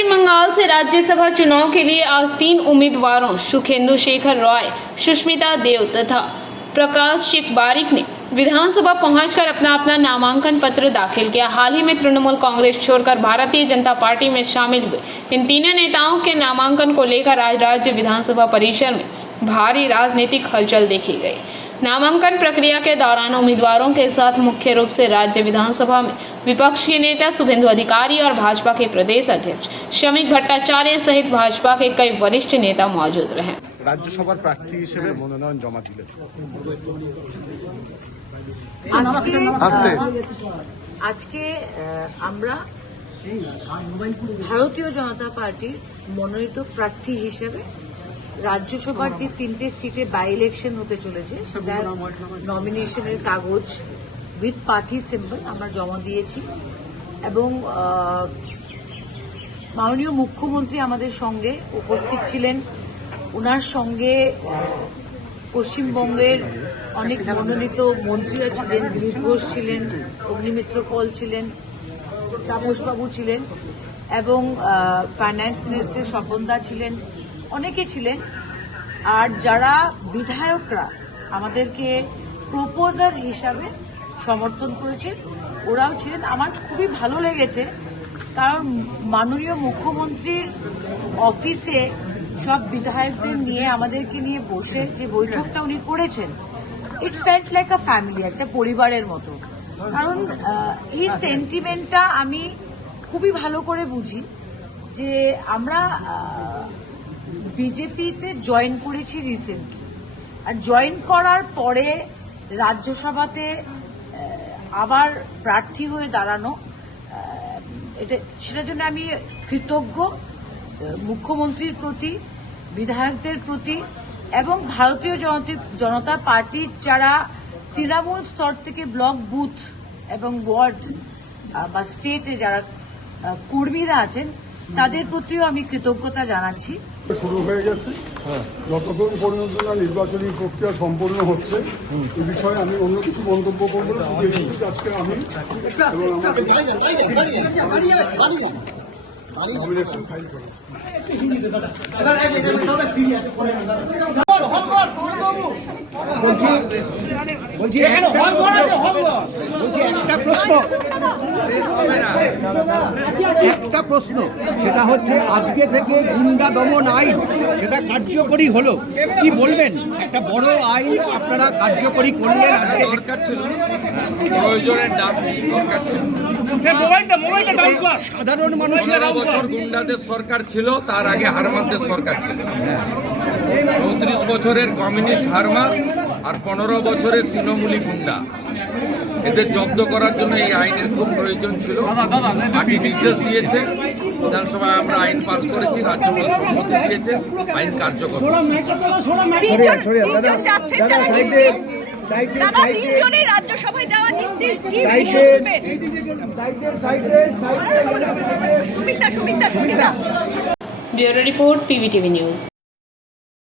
पश्चिम बंगाल से राज्यसभा चुनाव के लिए आज 3 उम्मीदवारों सुखेंदु शेखर रॉय, सुष्मिता देव तथा प्रकाश शिव बारिक ने विधानसभा पहुंचकर अपना नामांकन पत्र दाखिल किया। हाल ही में तृणमूल कांग्रेस छोड़कर भारतीय जनता पार्टी में शामिल हुए इन तीनों नेताओं के नामांकन को लेकर आज राज्य विधानसभा परिसर में भारी राजनीतिक हलचल देखी गई। नामांकन प्रक्रिया के दौरान उम्मीदवारों के साथ मुख्य रूप से राज्य विधानसभा में विपक्ष के नेता शुभेंदु अधिकारी और भाजपा के प्रदेश अध्यक्ष शमीक भट्टाचार्य सहित भाजपा के कई वरिष्ठ नेता मौजूद रहे। राज्यसभार प्रार्थी हिसेबे मनोनयन जमा दिलेन। আজকে আমরা ভারতীয় জনতা পার্টির মনোনীত প্রার্থী হিসেবে রাজ্যসভার যে 3টে সিটে বাই ইলেকশন হতে চলেছে সেটার নমিনেশনের কাগজ উইথ পার্টি সিম্বল আমরা জমা দিয়েছি এবং মাননীয় মুখ্যমন্ত্রী আমাদের সঙ্গে উপস্থিত ছিলেন। ওনার সঙ্গে পশ্চিমবঙ্গের অনেক মনোনীত মন্ত্রীরা ছিলেন, দিলীপ ঘোষ ছিলেন, অগ্নিমিত্র পল ছিলেন, তাপসবাবু ছিলেন এবং ফাইন্যান্স মিনিস্টার স্বপনদা ছিলেন, অনেকে ছিলেন। আর যারা বিধায়করা আমাদেরকে প্রপোজার হিসাবে সমর্থন করেছেন ওরাও ছিলেন। আমার খুবই ভালো লেগেছে কারণ মাননীয় মুখ্যমন্ত্রীর অফিসে সব বিধায়কদের নিয়ে আমাদেরকে নিয়ে বসে যে বৈঠকটা উনি করেছেন, ইট ফেল্ট লাইক আ ফ্যামিলি, একটা পরিবারের মতো। কারণ এই সেন্টিমেন্টটা আমি খুবই ভালো করে বুঝি যে আমরা বিজেপিতে জয়েন করেছি রিসেন্টলি, আর জয়েন করার পরে রাজ্যসভাতে আবার প্রার্থী হয়ে দাঁড়ানো, সেটার জন্য আমি কৃতজ্ঞ মুখ্যমন্ত্রীর প্রতি, বিধায়কদের প্রতি এবং ভারতীয় জনতা পার্টির যারা তৃণমূল স্তর থেকে ব্লক, বুথ এবং ওয়ার্ড বা স্টেটে যারা কর্মীরা আছেন তাদের প্রতিও আমি কৃতজ্ঞতা জানাচ্ছি। শুরু হয়ে গেছে, যতক্ষণ পর্যন্ত না নির্বাচনী প্রক্রিয়া সম্পূর্ণ হচ্ছে এই বিষয়ে আমি অন্য কিছু মন্তব্য করবো না। আজকে আমি নমিনেশন ফাইল করেছি। একটা প্রশ্ন, সেটা হচ্ছে আজকে থেকে গুন্ডা দমন আইন সেটা কার্যকরী হলো, কি বলবেন? একটা বড় আইন আপনারা কার্যকরী করলেন, আজকে দরকার ছিল, প্রয়োজনের দরকার ছিল। সাধারণ মানুষের 15 বছর গুন্ডাদের সরকার ছিল, তার আগে হারমাতদের সরকার ছিল। 34 বছরের কমিউনিস্ট হারমাত আর 15 বছরের তৃণমূলী গুন্ডা, এদের জব্দ করার জন্য এই আইনের খুব প্রয়োজন ছিল। পার্টি নির্দেশ দিয়েছে, বিধানসভায় আমরা আইন পাস করেছি, রাজ্যপাল সম্মতি দিয়েছে, আইন কার্যকর। রাজ্যসভায় যাওয়া নিশ্চিত। Bureau report, PVTV news.